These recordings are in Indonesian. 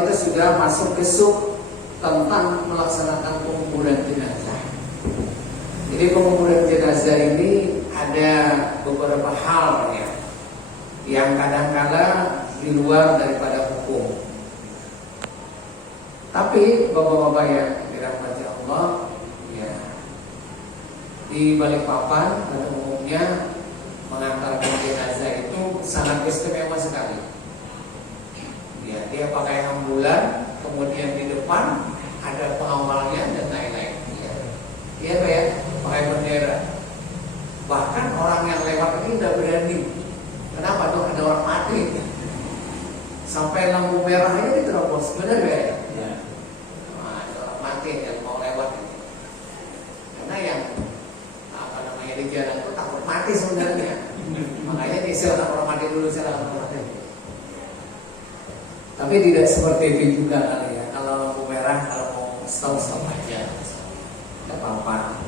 kita sudah masuk ke sub tentang melaksanakan penguburan jenazah. Jadi penguburan jenazah ini ada beberapa hal ya, yang kadang-kala di luar daripada hukum. Tapi bapak-bapak yang dirahmati Allah, ya, di Balikpapan pada umumnya mengantarkan jenazah itu sangat istimewa sekali. Ya, dia pakai ambulan, kemudian di depan ada pengawalnya dan lain-lain. Iya Pak ya, pakai bendera. Bahkan orang yang lewat ini tidak berani. Kenapa tuh? Ada orang mati. Sampai lampu merah aja diterobos, benar ya? Nah, ada orang mati yang mau lewat. Karena yang di jalan itu takut mati sebenarnya. Makanya silakan orang mati dulu, silakan orang mati. Tapi tidak seperti itu juga kali ya. Kalau lampu merah, kalau mau stop aja, tidak apa-apa.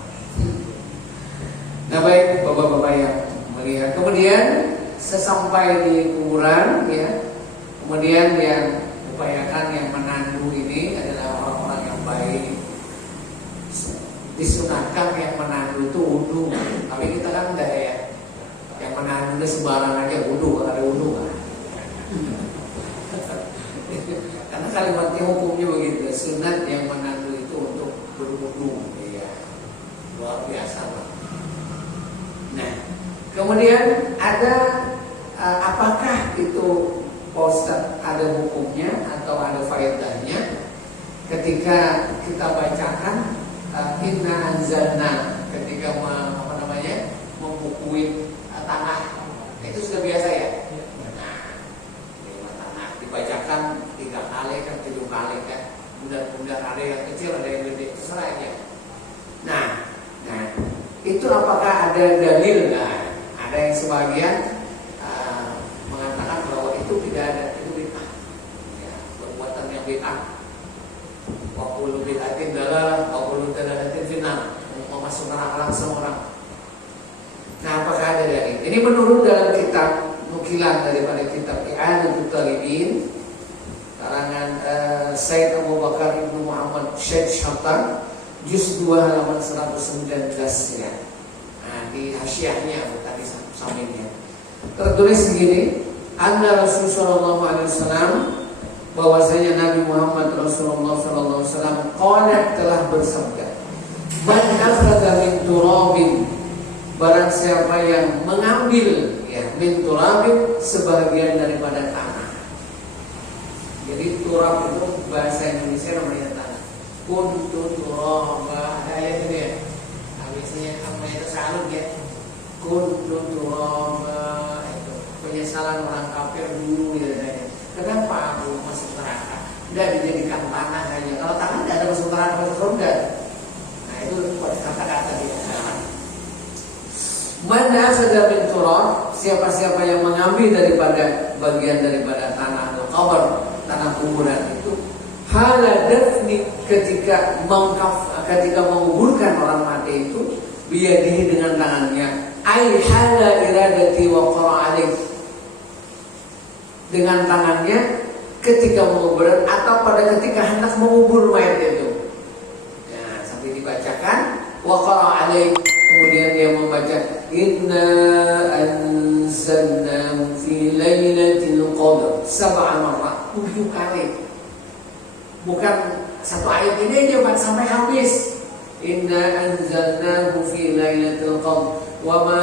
Nah baik bapak-bapak yang melihat, kemudian sesampai di kuburan ya, kemudian yang upayakan yang menandu ini adalah orang-orang yang baik. Disunahkan yang menandu itu wudu, tapi kita kan enggak ya. Yang menandu itu sembarang aja wudu, kalau ada wudu kan. Karena kalimatnya hukumnya begitu, sunat yang menandu itu untuk berwudu, ya luar biasa Pak. Nah, kemudian ada apakah itu Ustaz ada hukumnya atau ada faedahnya ketika kita bacakan inna anzalna, ketika membukui tanah, itu sudah biasa ya. Nah, tanah dibacakan 3 kali kan, 7 kali kan, bundar-bundar, ada yang kecil, ada yang gede, terserah aja. Nah, itu apakah ada dalil? Nah, ada yang sebagian mengatakan bahwa itu tidak ada, itu bid'ah, ya, perbuatan yang bid'ah. Wakulu bid'atin dalalah, wakulu dalalatin finnar, mau masuk neraka langsung orang. Nah, apakah ada dalil? Ini menurut dalam kitab nukilan daripada kitab I'anatul Talibin karangan Said Abu Bakar Ibnu Muhammad Syed Syatar, juz 2 halaman 119 ya. Nah, di hasyiahnya tadi sampingnya tertulis begini, anna Rasulullah SAW, bahwasanya Nabi Muhammad Rasulullah SAW qala, telah bersabda, man akhadha min turabin, barang siapa yang mengambil ya min turabin, sebagian daripada tanah. Jadi turab itu bahasa Indonesia namanya tanah. Kuntu turaba, ada ayat ini ya. Habisnya namanya itu salut ya. Kuntu turaba, itu penyesalan orang kafir dulu ya. Kenapa aku masuk neraka? Tidak dijadikan tanah saja. Kalau tanah tidak ada masuk neraka, masuk surga. Nah itu kata-kata dia. Mana saja min turab, siapa-siapa yang mengambil daripada bagian daripada tanah atau qabr, tanah kuburan itu, hala dafni, ketika menguburkan orang mati itu, biyadihi, dengan tangannya, ay hala iradati wa qara alaih, dengan tangannya ketika menguburkan atau pada ketika hendak mengubur mayat itu. Nah, sampai dibacakan wa qara alaih, kemudian dia membaca inna anzalnahu fi lailatul qadr 7 marrat, 7 kali. Bukan satu ayat ini aja sampai habis. Inna anzalnahu fi lailatul qadr wa ma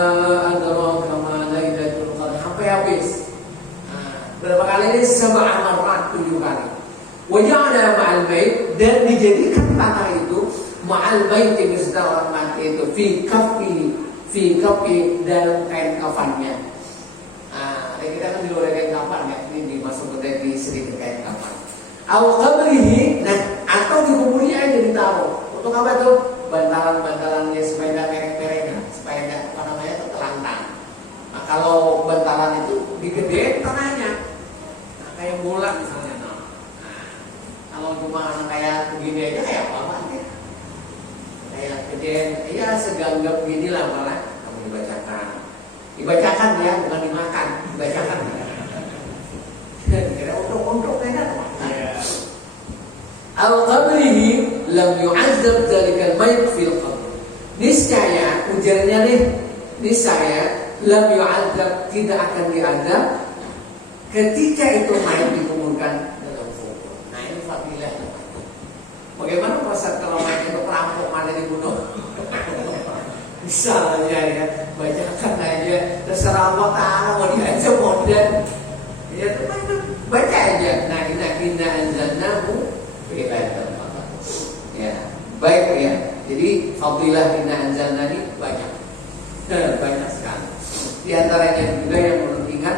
adraka ma lailatul qadr, sampai habis. Berapa kali ini? 7 marrat, 7 kali. Wa ja'ala ma'al bait, dan dijadikan tanah itu ma'al bait, beserta orang mati itu, fi kafi dalam kain kafannya. Nah, kita kan di luar kain kafan ya, ini dimasuk ke di sedikit kain kafan. Au qabrihi, nah atau di kuburnya aja ditaruh. Untuk apa tuh? Bantalan-bantalannya supaya tidak mereng-mereng, supaya tidak tertelantang. Nah, kalau bantalan itu digedein tanahnya, nah, kayak bola misalnya. Nah, kalau cuma kayak begini aja kayak apa ya? Kayak gedein, ya seganggap gini lah malah. Kamu dibacakan ya, bukan dimakan, dibacakan. Kira untuk kayaknya. lam yu'adzab dzalikal mayit fil qabr. Niscaya ujarnya nih, niscaya lam yu'adzab, tidak akan diazab ketika itu mayit dikuburkan dalam kubur. Nah ini fadilah. Bagaimana perasaan kalau mayit itu perampok mana dibunuh? Bisa aja ya, bacakan aja, terserah Allah Ta'ala mau diajar modern. Ya teman itu baca aja. Nah inna anzalnahu fi lailatul qadar. Ya, baik ya. Jadi fadilah inna anzalna ini banyak. Banyak sekali. Di antaranya juga yang perlu ingat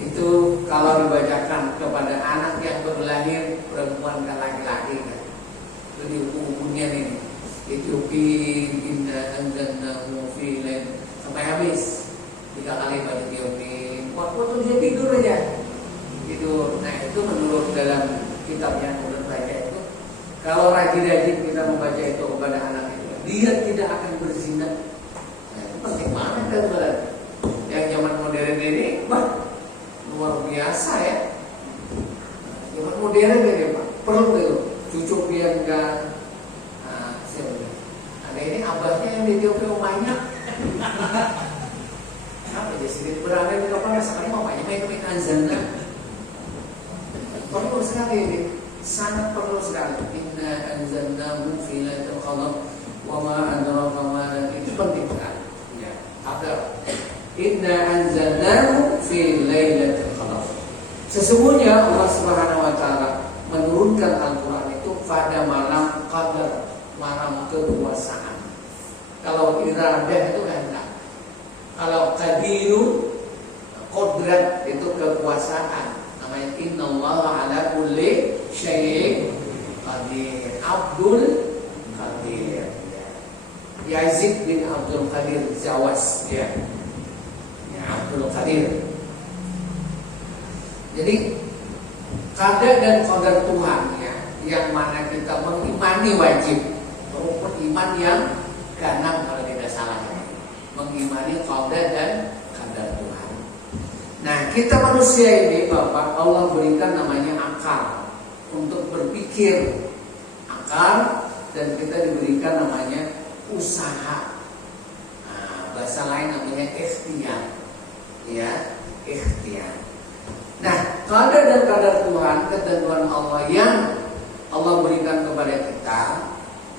itu kalau dibacakan kepada anak yang baru lahir, perempuan dan laki-laki kan. Itu dihukumnya nih. Etiopin inna anzalnahu fi lailatul sampai habis 3 kali pada Etiopin. Waktu dia tidur aja. Tidur. Nah itu menurut dalam kitab yang udah baca itu, kalau rajin-rajin kita membaca itu kepada anak itu, dia tidak akan berzina. Nah, itu penting banget kan benar. Yang zaman modern ini, luar biasa ya. Zaman modern ini Pak, perlu itu cucupian kan. Nah, ada ini abahnya yang di Ethiopia banyak. Apa dia sendiri berada di kapal sekali mamanya main anzalna. Perlu sekali ini. Sangat perlu sekali. Inna anzalnahu fi lailatul qadar wa ma adraka ma itu penting sekali. Ya, qadar. Inna anzalnahu fi lailatul qadar. Sesungguhnya Allah Subhanahu wa taala menurunkan Al-Qur'an itu pada malam qadar, malam kekuasaan. Kalau iradah itu kehendak. Kalau qadiru qudrat itu kekuasaan. Namanya innallaha ala kulli syai'in qadir. Abdul Qadir. Yazid bin Abdul Qadir Zawas ya. Ya Abdul Qadir. Jadi qadar dan qadar Tuhan ya, yang mana kita mengimani wajib. Rukun iman yang keenam kalau tidak salah. Mengimani qadar dan qadar Tuhan. Nah, kita manusia ini Bapak Allah berikan namanya akal untuk berpikir, akal, dan kita diberikan namanya usaha. Nah, bahasa lain namanya ikhtiar. Ya, ikhtiar. Nah, qadar dan qadar Tuhan, ketentuan Allah yang Allah berikan kepada kita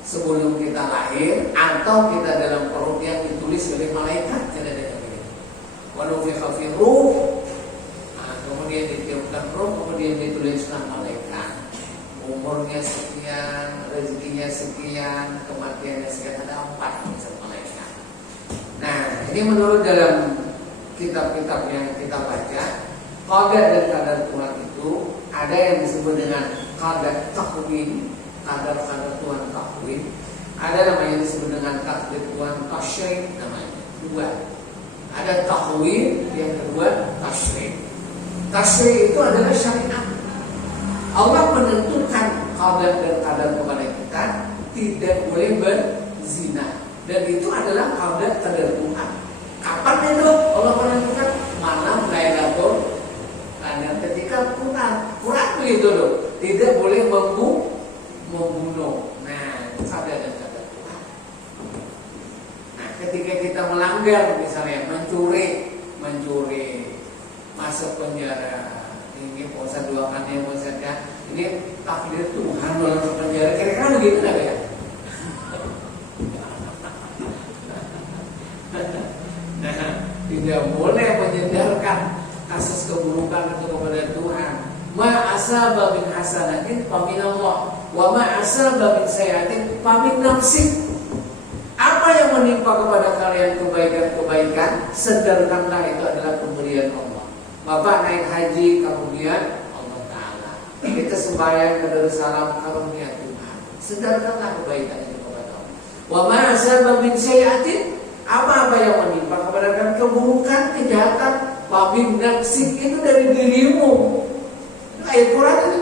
sebelum kita lahir atau kita dalam perut yang ditulis oleh malaikat, tidak ada begitu. Wa nufikha fi ruh. Nah, kemudian ditiupkan roh, kemudian dituliskan malaikat. Umurnya sekian, rezekinya sekian, kematiannya sekian, ada 4 malaikat. Nah, ini menurut dalam kitab-kitab yang kita baca, qadar dan qadar Tuhan itu ada yang disebut dengan qadar takwin, qadar-qadar Tuhan takwin. Ada namanya disebut dengan takdir Tuhan tasyrik, namanya 2. Ada takwin, yang kedua tasyrik. Tasyrik itu adalah syariat. Allah menentukan qadar dan qadar kepada kita tidak boleh berzina, dan itu adalah qadar qadar Tuhan. Kapan itu Allah menentukan? Malam Lailatul Qadar, ketika Quran itu loh, tidak boleh membunuh. Nah, itu qadar dan qadar Tuhan. Nah, ketika kita melanggar, misalnya mencuri, masuk penjara. Ini Ustaz doakan ya Ustaz ya. Ini takdir Tuhan masuk penjara. Kira-kira begitu enggak ya? Nah, tidak boleh menyandarkan kasus keburukan itu kepada Tuhan. Ma asaba min hasanatin fa min Allah, wa ma asaba min sayyi'atin fa min nafsik. Apa yang menimpa kepada kalian kebaikan-kebaikan, sederkanlah itu adalah pemberian Allah. Bapak naik haji, kemudian Allah Ta'ala. Kita sembahyang ke Darussalam, karunia Tuhan. Sederkanlah kebaikan itu kepada Allah. Wa ma asaba min sayyi'atin, apa yang menimpa kepada kalian keburukan, kejahatan, fa min nafsik, itu dari dirimu. Itu ayat Quran itu.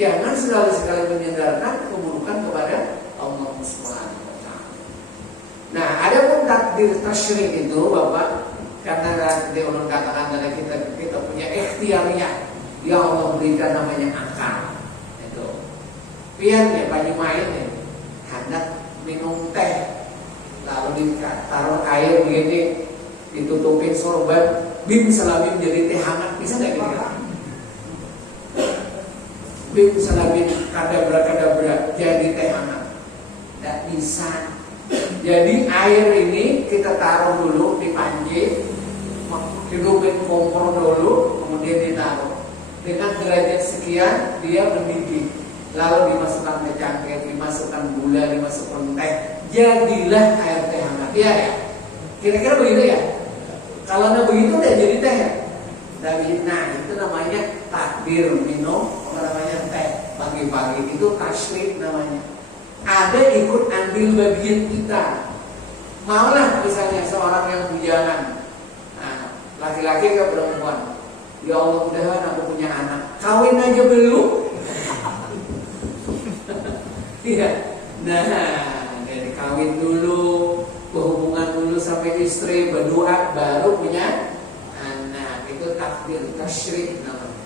Jangan sekali-sekali menyandarkan keburukan kepada Allah Subhanahu wa Ta'ala. Nah, ada pun takdir tasyrik itu Bapak, karena dia ulun katakan dari kita punya ikhtiarnya, dia Allah berikan namanya akal. Itu pian ya banyu main ya, hendak minum teh, lalu ditaruh air begini, ditutupin sorban, bim salabim jadi teh hangat, bisa nggak kira? Bim salabim kadabra jadi teh hangat, nggak bisa. Jadi air ini kita taruh dulu di panci, hidupin kompor dulu, kemudian ditaruh. Dengan derajat sekian dia mendidih, lalu dimasukkan ke cangkir, dimasukkan gula, dimasukkan teh, jadilah air teh hangat. Iya ya, kira-kira begitu ya. Kalau nggak begitu udah jadi teh ya. Nah itu namanya takbir minum, apa namanya teh pagi-pagi itu tashrif namanya. Ada ikut andil bagian kita. Maulah misalnya seorang yang bujangan, nah, laki-laki ke perempuan, ya Allah mudahan aku punya anak, kawin aja belum. Iya. Nah, dari kawin dulu, berhubungan dulu sampai istri, berdoa baru punya anak. Itu takdir tasyrik namanya.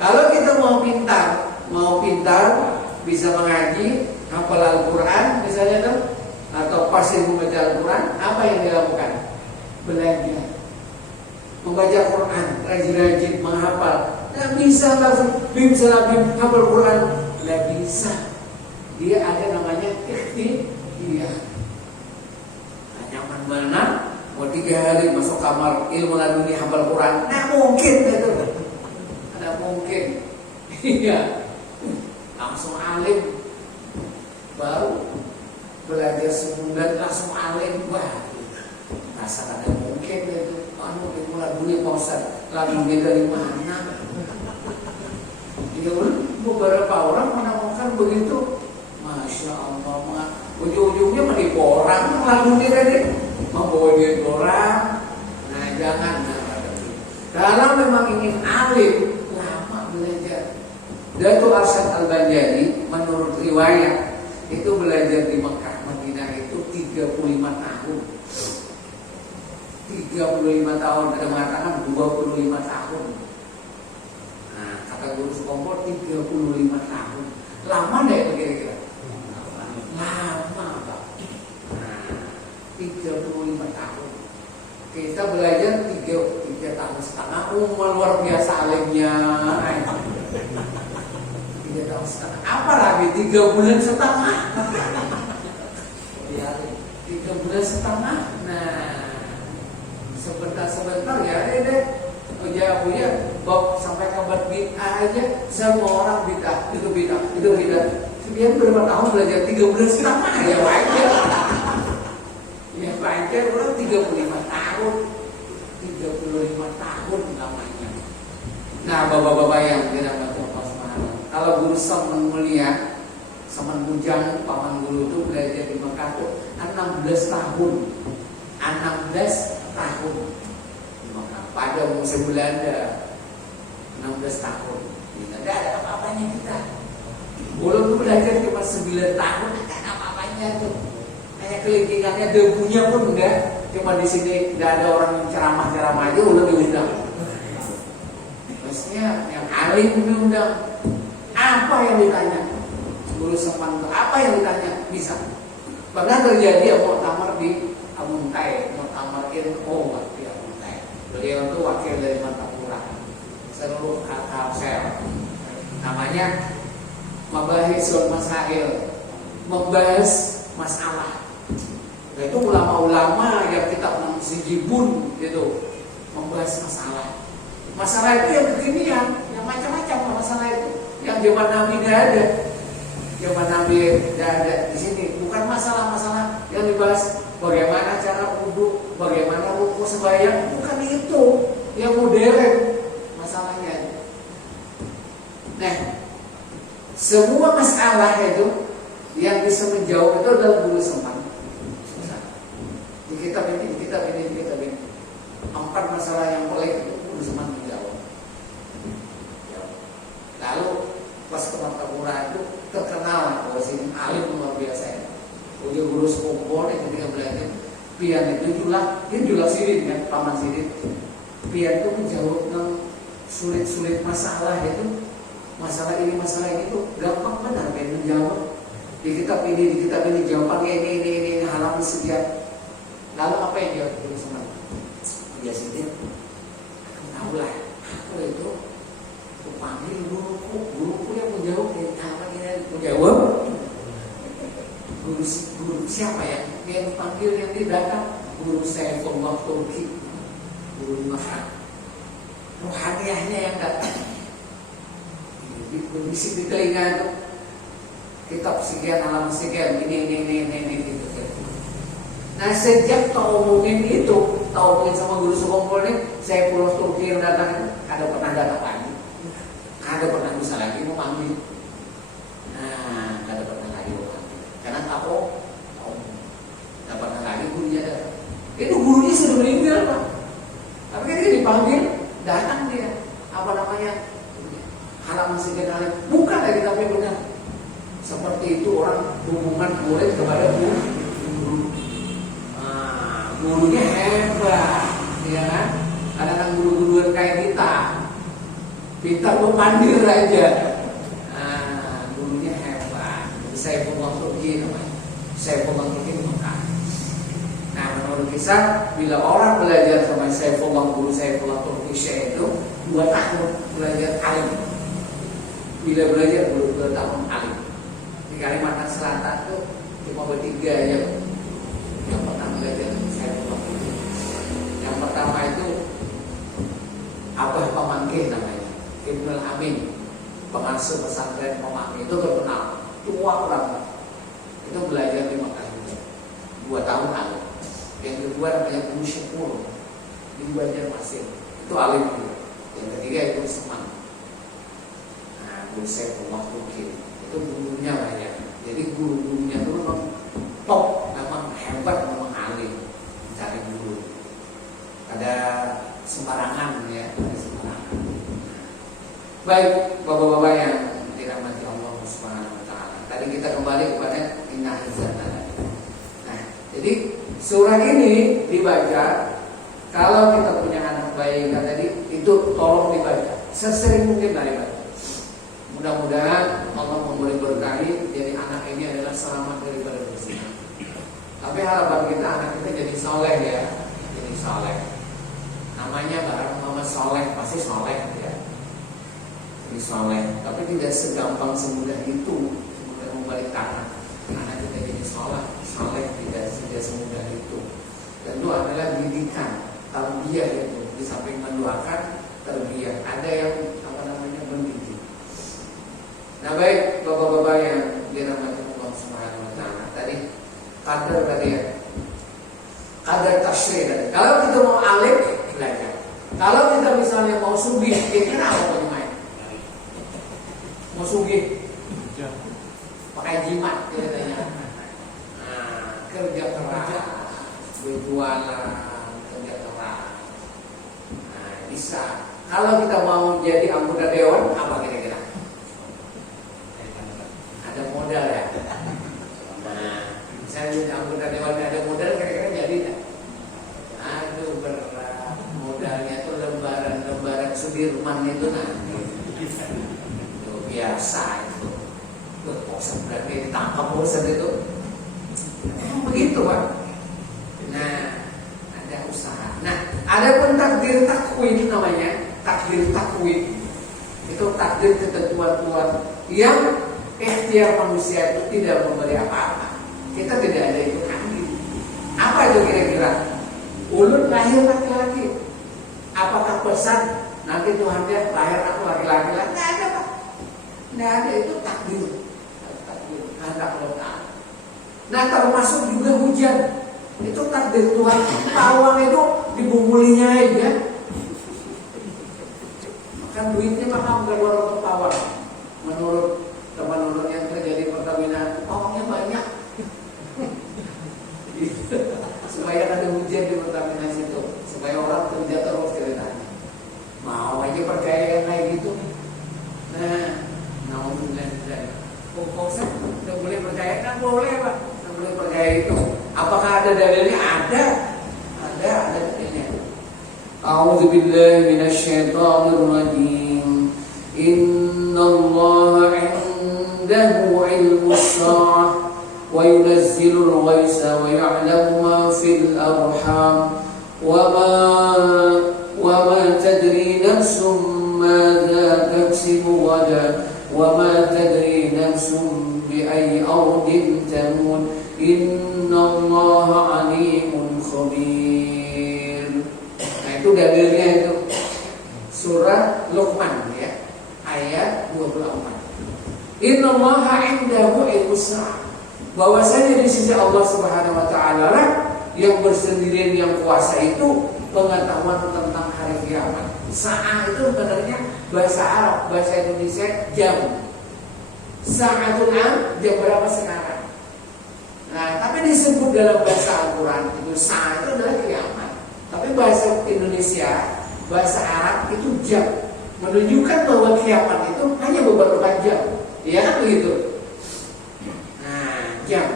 Kalau kita mau pintar bisa mengaji, hafal Al-Quran misalnya tuh, atau pasir membaca Al-Quran, apa yang dilakukan? Belajar membaca Quran, rajin-rajin menghafal. Nggak bisa langsung bim salabim hafal Quran, nggak bisa. Dia ada namanya ikhtiar. Nyaman mana? Mau 3 hari masuk kamar ilmu laduni hafal Quran, nggak mungkin itu. Nggak mungkin. Iya. Langsung alim. Baru belajar sebulan langsung alim, wah rasa ada mungkin itu. Anu ilmu laduni Pak Ustaz, laduni dari mana? Ya beberapa orang menemukan begitu, masya Allah, ujung-ujungnya menipu orang, laduni tadi membawa duit orang. Nah jangan. Kalau memang ingin alim, lama belajar. Datuk Arsyad Al-Banjari menurut riwayat itu belajar di Mekah, Madinah itu 35 tahun. 35 tahun, ada mengatakan 25 tahun. Nah, kata guru sekompor 35 tahun. Lama deh kira-kira. Lama, Pak. Nah, 35 tahun. Kita belajar 3 tahun setengah. Luar biasa alimnya. 3 tahun setengah. Apa lagi 3 bulan setengah? 3 bulan setengah. Nah, sebentar ya deh. Punya Bob sampai kabar bid'ah aja. Semua orang bid'ah, itu bid'ah. Sebenarnya berapa tahun belajar 3 bulan setengah ya wajar. Ya wajar orang 35 tahun. 35 tahun namanya. Nah, bapak-bapak yang dirahmati Allah Subhanahu. Kalau guru Saman mulia, Saman bujang, paman guru itu belajar di Mekah tuh 16 tahun. 16 tahun di Mekah. Pada musim Belanda 16 tahun. Tidak ada apa-apanya kita. Belum tuh belajar cuma 9 tahun, tidak ada apa-apanya tuh. Hanya kelingkingannya, debunya pun enggak. Cuma di sini tidak ada orang ceramah-ceramah aja udah diundang. Maksudnya yang alim diundang. Apa yang ditanya? Guru Saman apa yang ditanya? Bisa. Pernah terjadi mau tamar di Amuntai, mau tamar info di Amuntai. Beliau itu wakil dari Martapura, seluruh Kalsel. Namanya Mabahisul Masail, membahas masalah. Itu ulama-ulama yang kita menang sijibun gitu, membahas masalah. Masalah itu yang kekinian, yang macam-macam masalah itu. Yang zaman Nabi tidak ada. Zaman Nabi tidak ada di sini. Bukan masalah-masalah yang dibahas bagaimana cara wudhu, bagaimana ruku sembahyang. Bukan itu yang modern masalahnya. Nah, semua masalah itu yang bisa menjawab itu adalah guru Saman. Di kitab ini. 4 masalah yang boleh itu guru Saman menjawab. Lalu pas ke Martapura itu terkenal bahwa sini alim luar biasa ya. Guru sekompor itu dia belajar pian itu jual sirin kan, paman sirin. Pian itu menjawab sulit-sulit masalah itu masalah ini tuh gampang benar pengen menjawab. Di kitab ini jawabannya ini halaman sekian. Lalu apa yang dia tulis sama dia sendiri? Tahu lah, aku itu panggil guruku yang menjawab apa ini menjawab. Guru siapa ya? Yang panggil yang dia datang guru saya Saifullah Turki, guru Mekah. Rohaniahnya yang datang. Berbisik di telinga itu. Kitab sekian, halaman sekian, ini gitu. Nah sejak tahu omongin sama guru sekompol ini, saya pulau Turki yang datang, kada pernah datang lagi, kada pernah bisa lagi memanggil. Nah, kada pernah lagi memanggil, karena aku tidak pernah lagi gurunya datang. Itu gurunya sudah meninggal Pak, tapi kan dia dipanggil, datang dia, halaman sekian, bukan lagi tapi benar. Seperti itu orang hubungan murid kepada guru. Gurunya hebat, ya kan? Kadang-kadang guru-guruan kayak kita, pintar memandir aja. Gurunya hebat. Saya pun Turki namanya. Saya pun Turki Mekah. Nah, menurut kisah, bila orang belajar sama guru saya Turki itu 2 tahun belajar alim. Bila belajar 2 tahun alim. Di Kalimantan Selatan tuh cuma bertiga aja. Yang pertama belajar saya itu. Yang pertama itu Abah Pamangkih namanya, Ibnul Amin, pengasuh pesantren Pamangkih itu terkenal, tua orang. Itu belajar di Mekah juga 2 tahun alim. Yang kedua namanya Guru Syukur di Banjarmasin, itu alim juga. Yang ketiga itu Semang. Nah, Guru saya Turki itu gurunya banyak. Jadi guru-gurunya itu memang top, memang hebat, memang alim cari guru. Ada sembarangan ya, ada sembarangan. Baik, bapak-bapak yang dirahmati Allah Subhanahu wa taala. Tadi kita kembali kepada inna hizzana. Nah, jadi surah ini dibaca kalau kita punya anak bayi tadi itu tolong dibaca sesering mungkin dibaca. Mudah-mudahan Allah memberi berkahi, jadi anak ini adalah selamat daripada berzina. Tapi harapan kita anak kita jadi soleh ya, jadi soleh. Namanya barang Muhammad Soleh, pasti soleh ya. Jadi soleh, tapi tidak segampang semudah itu, semudah membalik tangan. Anak kita jadi soleh tidak semudah itu. Tentu adalah didikan, tarbiyah itu. Di samping mendoakan, tarbiyah. Ada yang mendidik. Nah baik bapak-bapak yang dirahmati Allah Subhanahu wa taala. Tadi kadar tadi ya. Kadar tafsir tadi. Kalau kita mau alim belajar. Kalau kita misalnya mau sugih, kenapa mau main? Mau sugih? Pakai jimat katanya. Nah, kerja keras, berjualan, kerja keras. Nah, bisa. Kalau kita mau jadi anggota dewan, apa kira-kira? Ada modal ya. Nah, misalnya jadi anggota dewan ada modal, kira-kira jadi tak? Aduh berat. Modalnya tuh lembaran Sudirman itu nanti. Itu biasa itu. Bosan berarti ditangkap bosan itu. Emang begitu Pak. Nah, ada usaha. Nah, ada pun takdir takwin namanya. Takdir takwin itu takdir ketentuan yang ikhtiar manusia itu tidak memberi apa-apa. Kita tidak ada itu takdir. Apa itu kira-kira? Ulun lahir laki-laki. Apakah pesan nanti Tuhan dia lahir aku laki-laki? Tidak ada Pak. Tidak ada, itu takdir. Takdir kehendak Allah. Nah termasuk juga hujan. Itu takdir Tuhan. Pawang itu dibubulinya aja. Kan duitnya mahal keluar untuk pawang. Menurut teman-teman yang terjadi perkawinan, pawangnya banyak. Supaya ada hujan di perkawinan situ, supaya orang kerja terus ceritanya. Mau aja percaya yang kayak gitu. Nah, naudzubillah. Kok tidak boleh percaya kan boleh Pak, tidak boleh percaya itu. Apakah ada dalilnya? Ada dalilnya. A'udzubillahi minasyaitonir rajim. Innallaha 'indahu 'ilmus sa'ah wa yunazzilul ghaitsa wa ya'lamu ma fil arham wa ma tadri nafsun madza taksibu ghadan wa ma tadri nafsun bi ayyi ardin tamut innallaha 'alimun khabir. Nah, itu dalilnya itu surah Luqman ya, ayat 24. Innallaha 'indahu 'ilmus sa'ah. Bahwasanya di sisi Allah Subhanahu wa taala lah yang bersendirian yang kuasa itu pengetahuan tentang hari kiamat. Sa'ah itu sebenarnya bahasa Arab, bahasa Indonesia jam. Sa'atun jam berapa sekarang? Nah, tapi disebut dalam bahasa Al-Quran itu sa'ah itu adalah kiamat. Tapi bahasa Indonesia, bahasa Arab itu jam, menunjukkan bahwa kiamat itu hanya beberapa jam. Iya kan begitu? Nah, jam.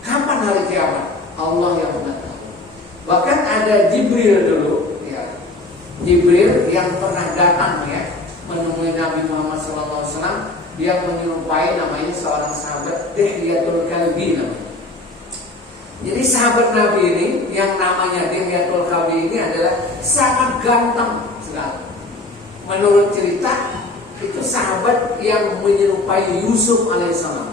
Kapan hari kiamat? Allah yang mengetahui. Bahkan ada Jibril dulu, ya. Jibril yang pernah datang ya menemui Nabi Muhammad SAW. Dia menyerupai namanya seorang sahabat Dihyatul Kalbi namanya. Jadi sahabat Nabi ini yang namanya Dihyatul Kalbi ini adalah sangat ganteng sekali. Menurut cerita itu sahabat yang menyerupai Yusuf alaihissalam.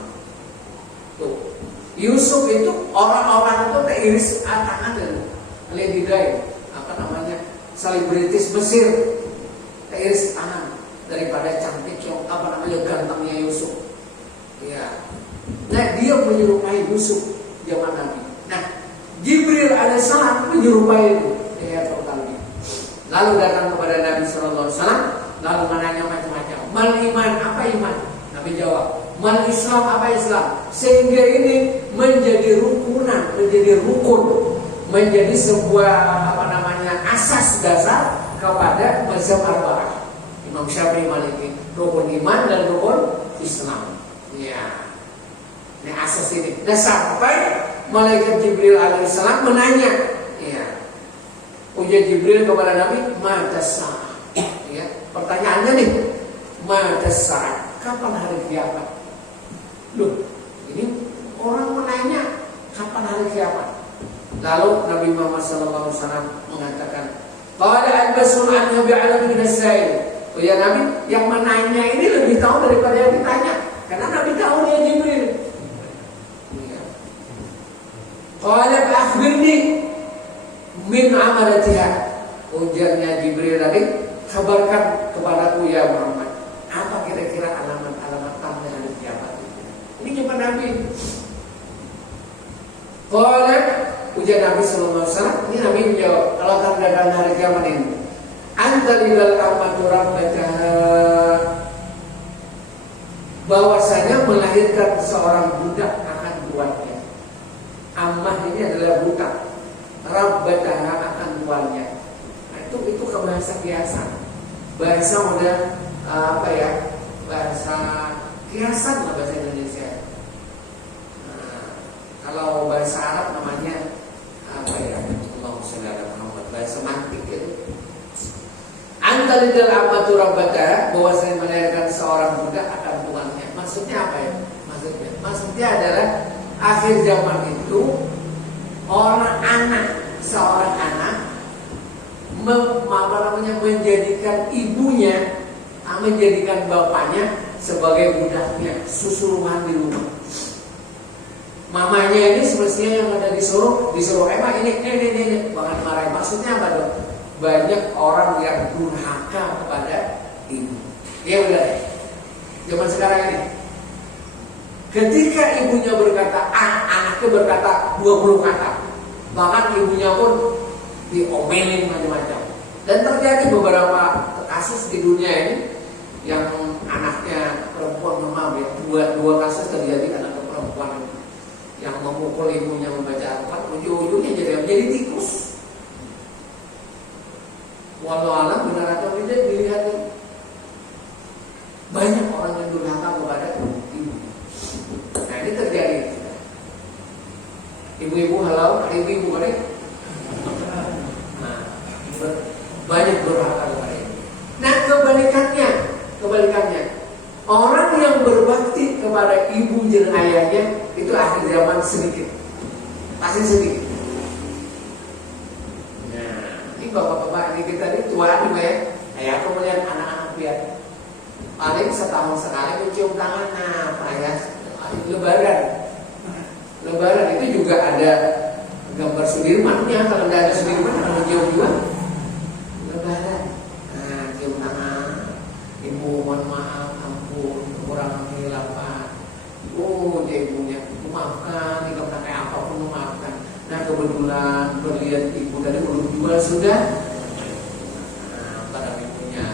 Tuh, Yusuf itu orang-orang itu teriris tangan dan ledidai, apa namanya, selebritis Mesir teriris tangan daripada cantik yang apa namanya gantengnya Yusuf. Ya, nah dia menyerupai Yusuf zaman Nabi. Nah, Jibril alaihissalam menyerupai itu Dihyatul Kalbi. Lalu datang kepada Nabi Sallallahu Alaihi Wasallam, lalu menanya macam-macam. Mal iman, apa iman? Nabi jawab, mal Islam, apa Islam? Sehingga ini menjadi rukunan, menjadi rukun, menjadi sebuah apa namanya asas dasar kepada mazhab arba'ah. Imam Syafi'i, Maliki, rukun iman dan rukun Islam. Ya, ini asas ini. Nah, sampai malaikat Jibril alaihissalam menanya, ya, ujar Jibril kepada Nabi, matas sa'ah. Ya, pertanyaannya nih, matas sa'ah, kapan hari kiamat? Loh, ini orang menanya kapan hari kiamat. Lalu Nabi Muhammad SAW mengatakan, qala al-basul anha bi'alamin as-sa'il. Oh ya Nabi, yang menanya ini lebih tahu daripada yang ditanya, karena Nabi tahu dia Jibril. Qala akhbirni min amalatiha. Ujarnya Jibril tadi, kabarkan kepadaku ya Muhammad, apa kira-kira alamat-alamat tanda hari kiamat itu. Ini cuma Nabi. Qala, ujar Nabi sallallahu alaihi wasallam, ini Nabi menjawab, kalau tanda-tanda hari kiamat ini, antalilal amatu rabbataha, bahwasanya melahirkan seorang budak akan tuannya. Ammah ini adalah budak, rabbataha akan tuannya. Nah, itu kebahasa biasa, bahasa modern, apa ya, bahasa kiasan lah bahasa Indonesia. Nah, kalau bahasa Arab namanya apa ya? Allahumma shalli ala Muhammad, bahasa mantik gitu. Antalidal amatu rabbataha, bahwasanya melahirkan seorang budak akan tuannya. Maksudnya apa ya? Maksudnya adalah akhir zaman itu seorang anak menjadikan ibunya, menjadikan bapaknya sebagai budaknya, susuruhan di rumah. Mamanya ini semestinya yang ada disuruh emang ini banget marah. Maksudnya apa dong? Banyak orang yang durhaka kepada ibu. Iya benar. Zaman sekarang ini, ketika ibunya berkata A, anaknya berkata 20 kata. Bahkan ibunya pun diomelin macam-macam. Dan terjadi beberapa kasus di dunia ini yang anaknya perempuan, maaf ya, dua kasus terjadi anak perempuan yang memukul ibunya membaca Al-Quran, ujung-ujungnya jadi tikus. Walau alam benar atau tidak dilihat, banyak orang yang durhaka kepada ibu. Nah ini terjadi. Ibu-ibu halau, ada ibu-ibu kan? Nah, banyak durhaka kepada ibu. Nah kebalikannya, ayahnya itu akhir zaman sedikit, pasti sedikit. Nah, ini bapak-bapak ini kita ini tua juga ya. Kayak aku melihat anak-anak lihat paling setahun sekali mencium tangan. Nah, Pak ya, Lebaran itu juga ada gambar Sudirman-nya. Kalau nggak ada Sudirman, kalau cium juga Lebaran. Nah, cium tangan. Ibu mohon maaf, ampun, kurang menghilangkan. Dia ibunya memaafkan, jika pakai apapun memaafkan. Nah, kebetulan berlihat ibu tadi belum jual sudah. Nah, pada ibunya,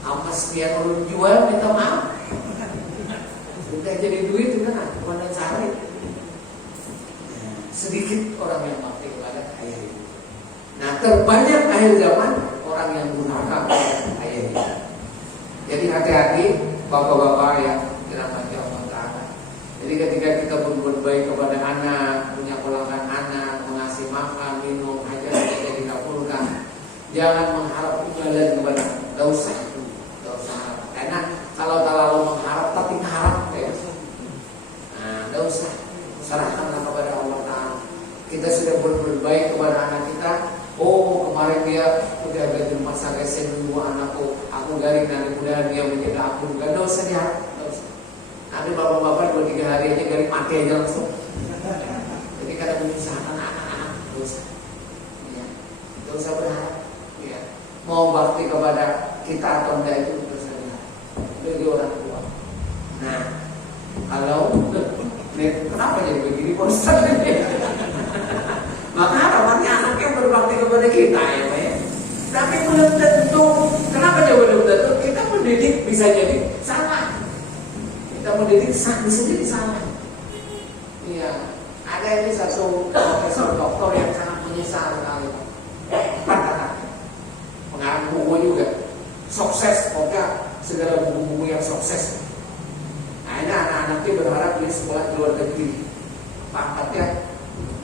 apa sekian belum jual minta maaf. Sudah jadi duit itu kan, mana cari. Sedikit orang yang bakti kepada ayah ibu. Nah, terbanyak akhir zaman orang yang durhaka kepada ayah ibu. Jadi hati-hati bapak-bapak yang dirahmati Allah Ta'ala. Jadi ketika kita berbuat baik kepada anak, punya pelanggan anak, mengasih makan, minum, hajat saja dikabulkan. Jangan mengharap imbalan kepada, tidak usah itu, tidak usah harap. Karena kalau terlalu mengharap tapi harap, ya. Nah, tidak usah. Serahkanlah kepada Allah Ta'ala. Kita sudah berbuat baik kepada anak kita. Oh, kemarin dia udah ada di rumah sakit, saya nunggu anakku, aku garing dan kemudian dia menjaga aku. Gak usah diharap, gak usah. Nanti bapak-bapak 2-3 hari aja garing mati aja langsung. Jadi kadang menyusahkan anak-anak, gak usah. Ya, gak usah berharap. Ya, mau bakti kepada kita atau enggak itu gak usah berharap. Bagi orang tua. Nah, kalau kenapa jadi begini Ustaz? Maka harapannya anaknya berbakti kepada kita ya Pak ya. Tapi belum tentu. Kenapa coba belum tentu? Kita mendidik bisa jadi salah. Kita mendidik bisa jadi salah. Iya. Ada ini satu profesor doktor yang sangat menyesal sekali. Pengarang buku juga. Sukses, pokoknya segala buku-buku yang sukses. Nah ini anak-anaknya berharap di sekolah di luar negeri. Pangkatnya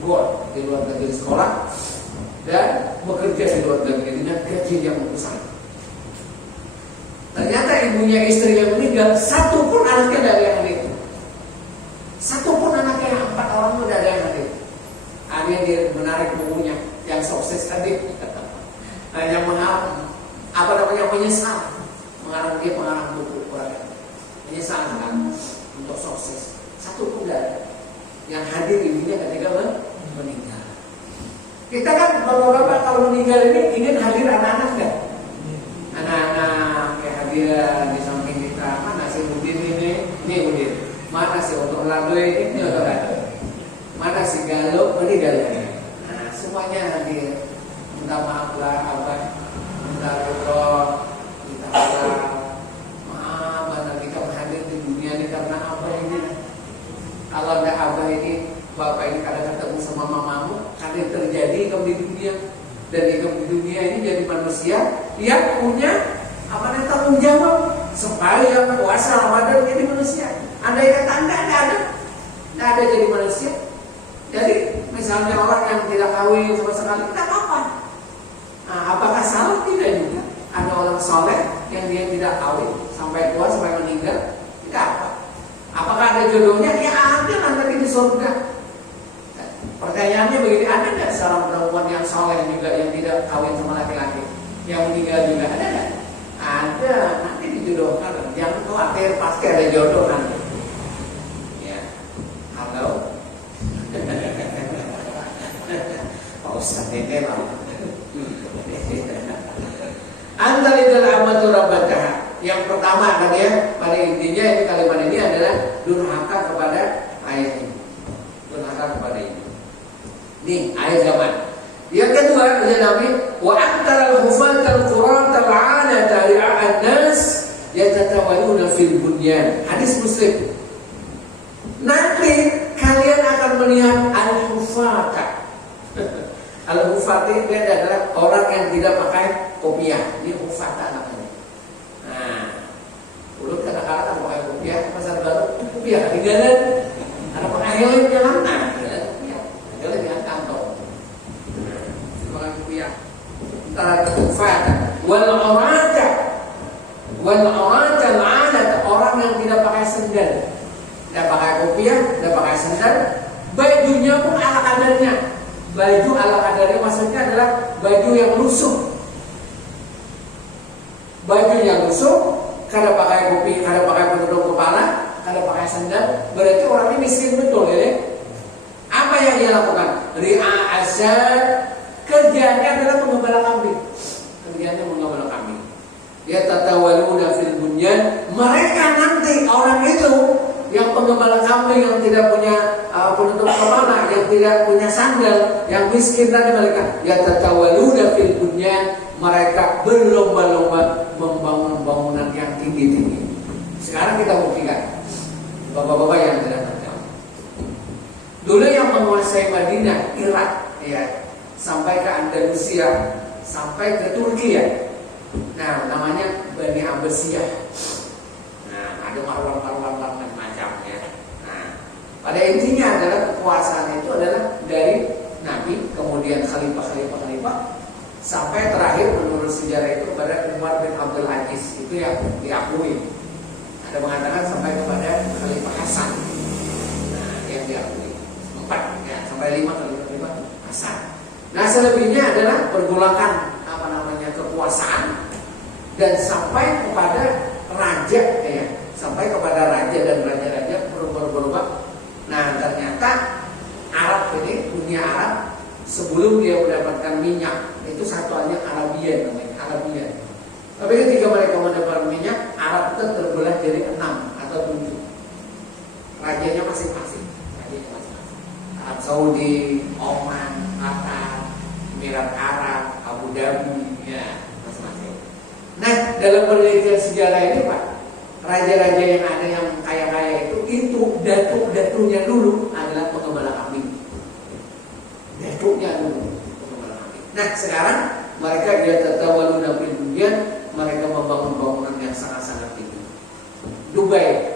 gol di luar negeri sekolah dan bekerja di luar negeri dengan gaji yang besar. Ternyata ibunya istri yang meninggal, satu pun anaknya dari yang itu. Satu pun anaknya yang 4 orang pun dari yang itu. Akhirnya dia menarik bukunya yang sukses tadi. Hanya menyesal. Dia mengarang buku orang menyesal kan untuk sukses. Satu pun dari yang hadir ibunya ketika meninggal. Kita kan bapak-bapak kalau meninggal ini ingin hadir anak-anak kan? Anak-anak kayak hadir di samping kita. Mana si Udin ini Udin. Mana si untuk Orlando ini Orlando. Mana si Galuh meninggal. Nah, semuanya hadir. Minta maaf lah abah, minta ridho, minta maaf mana kita hadir di dunia ini karena apa ini? Kalau ada abah ini, bapak ini kadang ketemu sama mamamu, kadang terjadi ikam di dunia. Dan ikam di dunia ini jadi manusia yang punya tanggung jawab. Supaya puasa Ramadan jadi manusia. Andai kata anda ada jadi manusia. Jadi misalnya orang yang tidak kawin sama sekali, tidak apa-apa. Nah, apakah salah? Tidak juga. Ada orang soleh yang dia tidak kawin sampai tua sampai meninggal, tidak apa. Apakah ada jodohnya? Ya ada nanti di surga. Pertanyaannya begini, ada nggak seorang perempuan yang soleh juga yang tidak kawin sama laki-laki, yang meninggal juga ada nggak? Ada, nanti dijodohkan. Jangan khawatir, pasti ada jodoh nanti. Ya, halo. Pak Ustaz ini lah. Antalidal amatu rabbataha. Yang pertama katanya pada intinya ini kalimat ini adalah durhaka kepada ayah ibu. Durhaka kepada ibu. Ini ayat zaman. Yang kedua kata Nabi, wa antaral hufatal quratal 'anata ri'a'an nas yatatawaluna fil bunyan. Hadis Muslim. Nanti kalian akan melihat al-hufata. Al-hufata itu adalah orang yang tidak pakai kopiah. Ini hufata namanya. Nah, dulu kadang-kadang pakai kopiah, pasar baru kopiah di jalan. Ada pakai helm jalan, nah, jalan di kantong. Pakai kopiah. Antara hufata wal urata orang yang tidak pakai sendal, tidak pakai kopiah. kopiah, tidak pakai sandal. Bajunya pun ala kadarnya. Baju ala kadarnya maksudnya adalah baju yang lusuh. Baju yang lusuh, kada pakai kopi, kada pakai penutup kepala, kada pakai sandal. Berarti orang ini miskin betul ya. Apa yang dia lakukan? Ri'a asar, kerjanya adalah mengembala kambing. Kerjanya mengembala kambing. Ya tatawaluna fil bunyan, mereka nanti orang itu yang penggembala kambing yang tidak punya penutup kepala, yang tidak punya sandal, yang miskin tadi mereka, ya tatawaluna fil bunyan, mereka berlomba-lomba membangun bangunan yang tinggi-tinggi. Sekarang kita buktikan, bapak-bapak yang tidak tahu. Dulu yang menguasai Madinah, Irak, ya, sampai ke Andalusia, sampai ke Turki ya. Nah, namanya Bani Abbasiyah. Nah, ada marwan-marwan macam ya. Nah, pada intinya adalah kekuasaan itu adalah dari Nabi, kemudian khalifah, sampai terakhir menurut sejarah itu kepada Umar bin Abdul Aziz. Itu yang diakui. Ada mengatakan sampai kepada Khalifah Hasan. Nah, yang diakui 4 ya, sampai 5 Khalifah Hasan. Nah, selebihnya adalah pergolakan kekuasaan dan sampai kepada raja ya, sampai kepada raja dan raja-raja berubah. Nah, ternyata Arab ini, dunia Arab sebelum dia mendapatkan minyak itu satuannya Arabian namanya, Arabian. Tapi ketika mereka mendapat minyak, Arab itu terbelah jadi 6 atau 7. Rajanya masing-masing. Arab Saudi, Oman, Qatar, Emirat Arab, Abu Dhabi, ya masing-masing. Nah, dalam penelitian sejarah ini Pak, raja-raja yang ada yang kaya-kaya itu datuk-datuknya dulu adalah penggembala kambing. Datuknya dulu penggembala kambing. Nah, sekarang mereka dia tatawaluna fil bunyan, mereka membangun bangunan yang sangat-sangat tinggi. Dubai,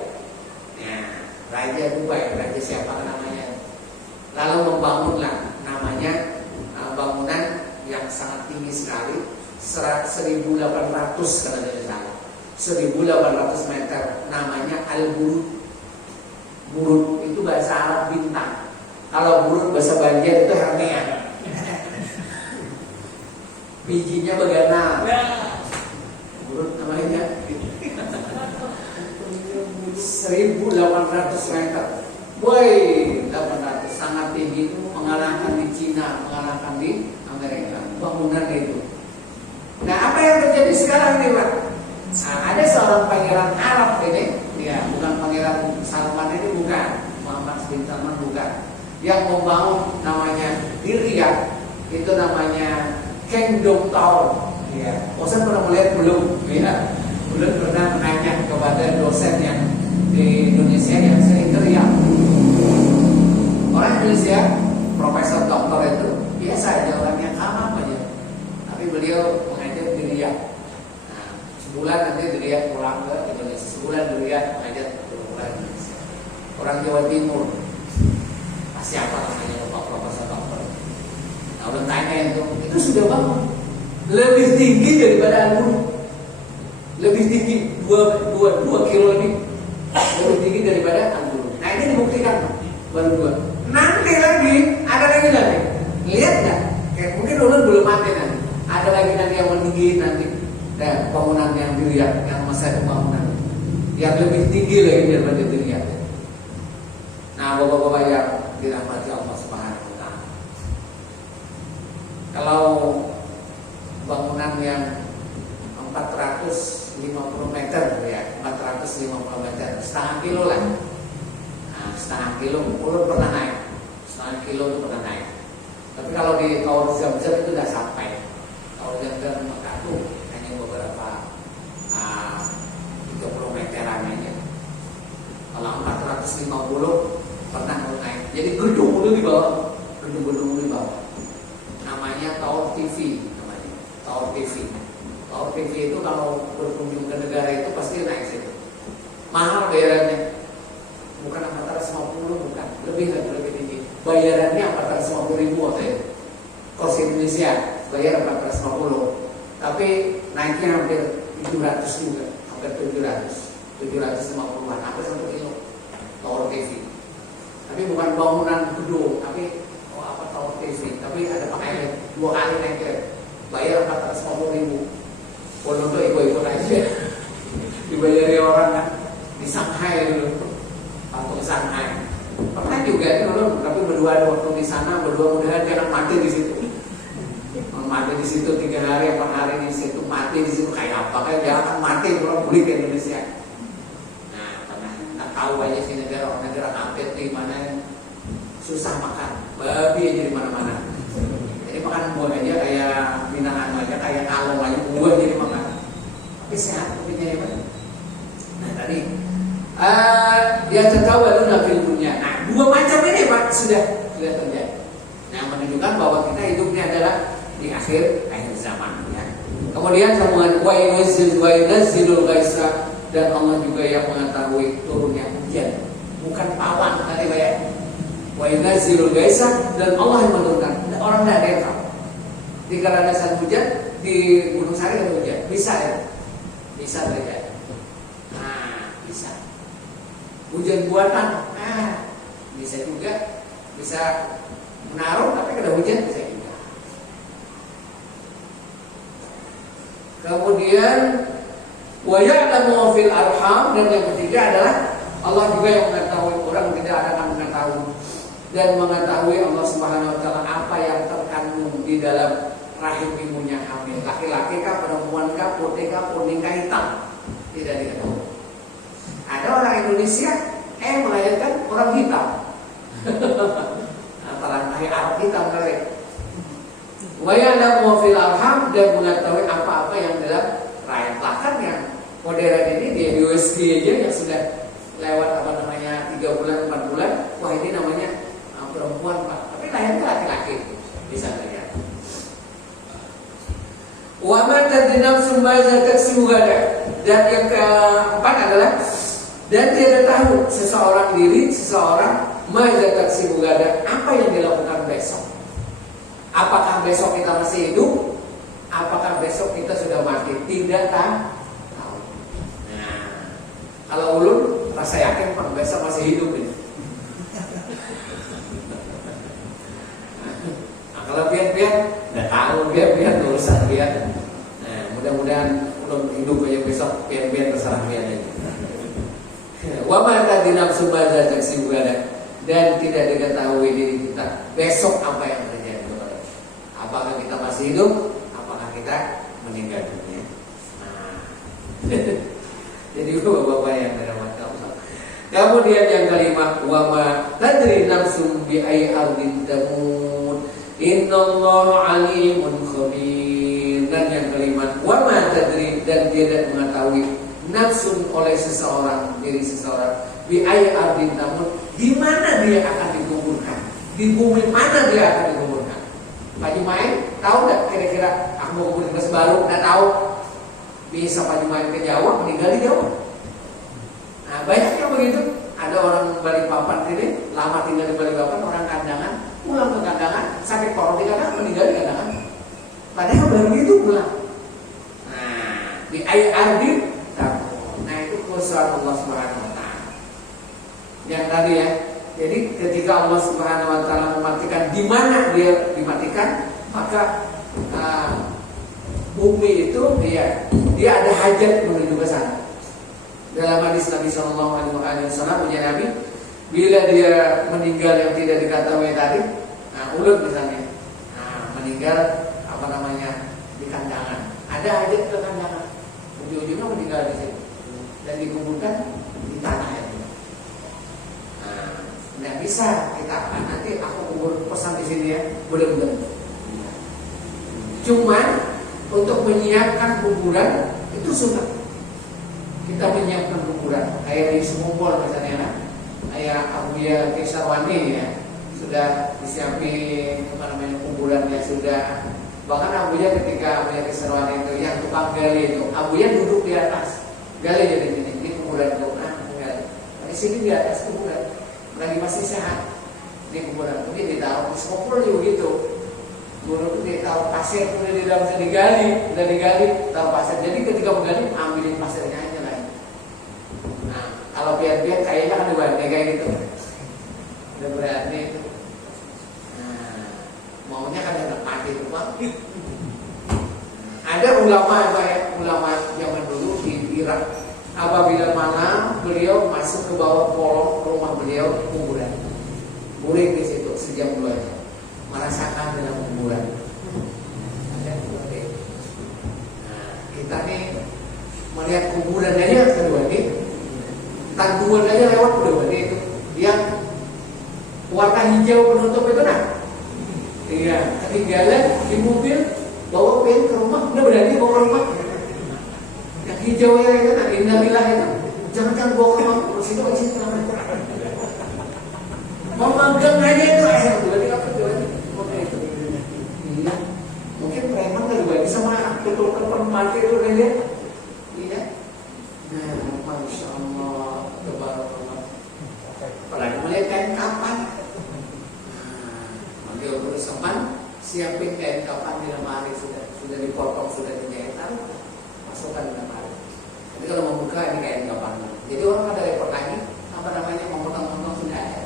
ya, raja Dubai, raja siapa namanya? Lalu membangunlah namanya bangunan yang sangat tinggi sekali, 1.800 kalau tidak salah, 1.800 meter, namanya Al-Burud. Burud itu bahasa Arab bintang. Kalau burud bahasa Banjar itu hernia. Bijinya begana. Burud namanya. 1.800 meter. Woi, 800 sangat tinggi, itu mengalahkan di Cina, mengalahkan di Amerika. Bangunan itu. Nah, apa yang terjadi sekarang nih Pak? Nah, ada seorang pangeran Arab ini, ya, bukan pangeran Salman ini, bukan Muhammad bin Salman, bukan, yang membangun namanya di Riyadh, itu namanya Kingdom Tower. Ya, bosan pernah melihat belum? Ya, belum pernah menanya kepada dosen yang di Indonesia yang sering ke Riyadh. Orang Indonesia, profesor doktor itu biasa aja, orangnya kalem aja. Tapi beliau mengajar di Riyadh. Nah, sebulan nanti di Riyadh pulang ke Indonesia. Sebulan di Riyadh mengajar pulang ke Indonesia. Orang Jawa Timur. Siapa namanya Bapak Profesor doktor? Nah, udah tanya itu sudah bangun. Lebih tinggi daripada Al-Burud. Lebih tinggi 2 kilo lebih. Lebih tinggi daripada Al-Burud. Nah, ini dibuktikan baru 2. Nanti lagi, ada lagi. Lihat nggak? Kayak mungkin belum mati nanti. Ada lagi nanti yang meninggi nanti. Dan bangunan yang dilihat, yang masa pembangunan yang lebih tinggi lagi daripada dilihat. Nah, bapak-bapak yang dirahmati Allah Subhanahu wa Ta'ala. Kalau bangunan yang 450 meter ya, 450 meter, setengah kilo lah. Nah, setengah kilo, ulun pernah naik. Setengah kilo itu pernah naik. Tapi kalau di Tower Zam-Zam itu tidak sampai. Tower Zam-Zam Mekah itu hanya beberapa 30 meteran aja. Kalau 450 pernah naik. Jadi gedung itu di bawah, gedung-gedung di bawah. Namanya Tower TV, namanya Tower TV. Tower TV itu kalau berkunjung ke negara itu pasti naik situ. Mahal bayarannya. Bukan 450, bukan, lebih tinggi. Bayarannya 450.000 waktu itu. Kos Indonesia bayar 450, tapi naiknya hampir 700 juga, hampir 750-an, hampir 1 kilo. Tower TV. Tapi bukan bangunan gedung, tapi tower TV, tapi ada pakai 2 kali naik bayar 450.000. Kalau untuk ikut aja dibayari orang kan di Shanghai dulu, patung Shanghai. Pernah juga dulu, tapi berdua waktu di sana, berdua mudahan jangan mati di situ. Mati di situ 3 hari, 4 hari di situ, mati di situ kayak apa? Kayak jangan mati kalau balik ke Indonesia. Nah, pernah nggak tahu aja sih negara update di mana yang susah makan, babi aja di mana-mana. Jadi makan buah aja kayak binatang aja, kayak kalong aja buah jadi makan. Tapi sehat kopinya ya Pak. Nah tadi dia tertawa dulu fil dunia. Nah 2 macam ini Pak sudah terjadi. Nah menunjukkan bahwa kita hidupnya adalah di akhir zaman ya. Kemudian sambungan wa yunazzilul ghaitsa, dan Allah juga yang mengetahui turunnya hujan, bukan pawang tadi Pak ya. Wa yunazzilul ghaitsa, dan Allah yang menurunkan. Orang tidak ada yang tahu. Di Karangasem hujan, di Gunung Sari ada hujan, bisa ya? Bisa terjadi. Nah, bisa. Hujan buatan, bisa juga. Bisa menaruh tapi kena hujan bisa juga. Kemudian wa ya'lamu fil arham, dan yang ketiga adalah Allah juga yang mengetahui, orang tidak akan mengetahui dan mengetahui Allah Subhanahu wa taala apa yang terkandung di dalam rahim ibunya hamil. Laki-laki kah, perempuan kah, putih kah, kuning kah, hitam, tidak diketahui. Ada orang Indonesia melahirkan orang hitam. Apalagi Arab hitam kali. Wa ya'lamu fil arham, dan mengetahui apa-apa yang dalam rahim. Bahkan yang modern ini di USG aja yang sudah lewat 3 bulan 4 bulan, wah ini namanya perempuan Pak, tapi lahirnya laki-laki, bisa terjadi. Wa ma tadri nafsun ma taksibu ghadan, dan yang keempat adalah dan tidak tahu seseorang ma taksibu ghadan, apa yang dilakukan besok. Apakah besok kita masih hidup? Apakah besok kita sudah mati? Tidak tahu. Nah, kalau ulun rasa yakin Pak besok masih hidup ini. Kalau pian-pian nggak tahu, pian urusan pian. Nah, mudah-mudahan belum hidup aja besok, pian terserah pian aja. Wa ma tadri nafsun ma taksibu ghadan, dan tidak diketahui diri kita besok apa yang terjadi. Apakah kita masih hidup? Apakah kita meninggal dunia? Nah, jadi bapak-bapak yang dirahmati Allah. Kemudian yang kelima, wa ma tadri nafsun bi ayyi ardin tamut. Innallaha alimun khabir. Dan yang kelima, wa ma tadri, dan tidak mengetahui nafsun oleh diri seseorang bi ayyi ardin tamut, di mana dia akan dikuburkan, di bumi mana dia akan dikuburkan. Pak Jumain tahu nggak kira-kira aku mau kubur di Mas Baru? Nggak tahu. Bisa Pak Jumain ke Jawa, meninggal di Jawa. Nah banyak yang begitu. Ada orang Balikpapan ini lama tinggal di Balikpapan, orang kandangan, pulang ke kandangan, sakit corona di kandangan, meninggal di kandangan. Padahal baru itu pulang. Nah di ayat ardi, nah itu khususan Allah Subhanahu Wa Taala. Yang tadi ya. Jadi ketika Allah Subhanahu Wa Taala mematikan, di mana dia dimatikan, maka bumi itu dia ada hajat menuju ke sana. Dalam hadis Nabi Sallallahu Alaihi Wasallam punya Nabi, bila dia meninggal yang tidak diketahui tadi, ulut misalnya, meninggal di kandangan, ada hajat ke kandangan, ujung-ujungnya meninggal di situ dan dikuburkan di tanah itu. Nggak bisa kita nanti aku kubur pesan di sini ya, boleh. Cuman untuk menyiapkan kuburan itu sunnah. Kita menyiapkan kuburan kayak di Sumumpol misalnya, kayak Abuya Kisarwani ya, sudah disiapin kuburannya sudah. Bahkan Abuya ketika Abuya Kisarwani itu yang tukang gali itu, Abuya duduk di atas, gali jadi ini kuburan itu, gali. Di sini di atas kuburan. Lagi masih sehat di kuburan, mungkin ditaruh di skopul juga gitu. Guru itu ditaruh pasir, udah di dalam digali, taruh pasir. Jadi ketika menggali, ambilin pasirnya aja lah. Nah, kalau biar kayaknya kan dibantai kayak gitu. Udah ulama ulama zaman dulu di Irak, apabila mana beliau masuk ke bawah kolong rumah beliau kuburan, murid di situ sejam 2 jam, merasakan dalam kuburan. Nah, kita nih melihat kuburan aja kedua nih, tanduan aja lewat kedua nih itu, yang warna hijau penutup itu nah, iya, ketinggalan di mobil, bawa pen ke rumah, udah berani bawa ke rumah. Yang hijau ya itu, nah, innalillah itu, jangan bawa ke rumah, terus itu lagi sini kenapa? Mau magang aja itu, berarti apa tujuannya? Itu, iya, mungkin preman kali berani sama tutup mati itu kan dia, iya. Nah, masya Allah, Tabarakallah. Apalagi melihat kain kapan? Dia berseman, siapin kain kapan di lemari, sudah dipotong, sudah dijahit, masukkan di lemari. Jadi kalau mau buka ini kain kapan. Jadi orang ada repot lagi, apa namanya, memotong-potong sudah ada.